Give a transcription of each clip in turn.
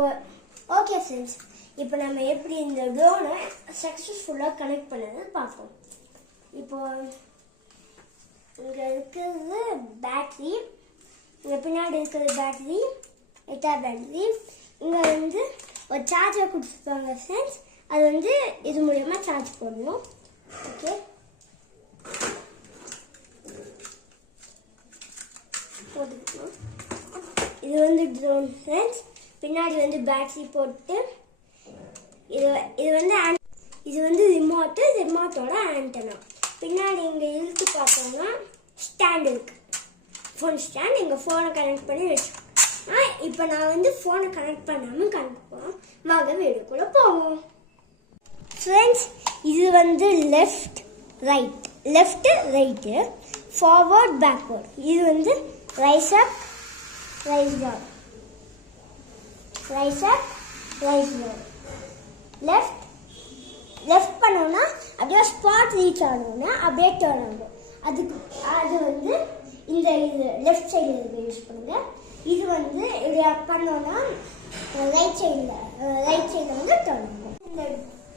இப்போ okay friends, இப்போ நம்ம எப்படி இந்த ட்ரோனை சக்ஸஸ்ஃபுல்லாக கனெக்ட் பண்ணது பார்ப்போம். இப்போ இங்கே இருக்கிறது பேட்ரி, இங்கே பின்னாடி இருக்கிறது பேட்ரி, பேட்டரி. இங்கே வந்து ஒரு சார்ஜர் கொடுத்துருப்பாங்க ஃப்ரெண்ட்ஸ், அது வந்து இது மூலயமா சார்ஜ் பண்ணணும். ஓகே, போட்டுக்கணும். இது வந்து ட்ரோன் ஃப்ரெண்ட்ஸ், பின்னாடி வந்து பேட்டரி போட்டு இது வந்து ரிமோட்டோட ஆண்டனா. பின்னாடி இங்கே இழுத்து பார்த்தோம்னா ஸ்டாண்ட் இருக்கு, ஃபோன் ஸ்டாண்ட். எங்கள் ஃபோனை கனெக்ட் பண்ணி வச்சுக்கோங்க. இப்போ நான் வந்து ஃபோனை கனெக்ட் பண்ணாமல் கனெக்ட் போகிறோம். வாங்க வீடியோக்குள்ளே போவோம். ஃப்ரெண்ட்ஸ், இது வந்து லெஃப்ட் ரைட்டு, ஃபார்வர்ட் பேக்வர்ட். இது வந்து ரைஸ் அப் ரைஸ் டவுன், லெஃப்ட் பண்ணோம்னா அப்படியே ஸ்பாட் ரீச் ஆகணும்னா அப்படியே டர்ன் ஆகும். அது வந்து இது லெஃப்ட் சைடில் யூஸ் பண்ணுங்க. இது வந்து இப்படி பண்ணோம்னா ரைட் சைடில் வந்து டர்ன் ஆகும். இந்த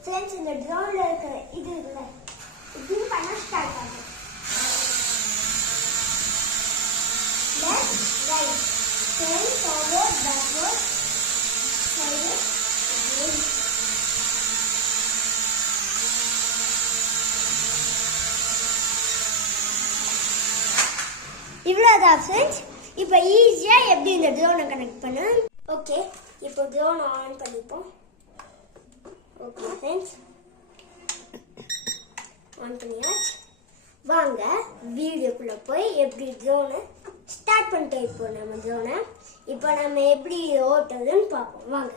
ஃப்ரெண்ட்ஸ், இந்த ட்ரோனில் இருக்கிற இது இல்லை, இப்படி பண்ணால் ஸ்டார்ட் ஆகும். Left right, front forward backward, side. இவ்வளோதான் ஃப்ரெண்ட்ஸ். இப்போ ஈஸியாக எப்படி இந்த ட்ரோனை கனெக்ட் பண்ண. ஓகே, இப்போ ட்ரோனை ஆன் பண்ணிப்போம். ஓகே ஃப்ரெண்ட்ஸ், ஆன் பண்ணியாச்சு. வாங்க வீடியோக்குள்ளே போய் எப்படி ட்ரோனை ஸ்டார்ட் பண்ணிட்டு இப்போ நம்ம ட்ரோனை இப்போ நம்ம எப்படி ஓட்டுறதுன்னு பார்ப்போம். வாங்க.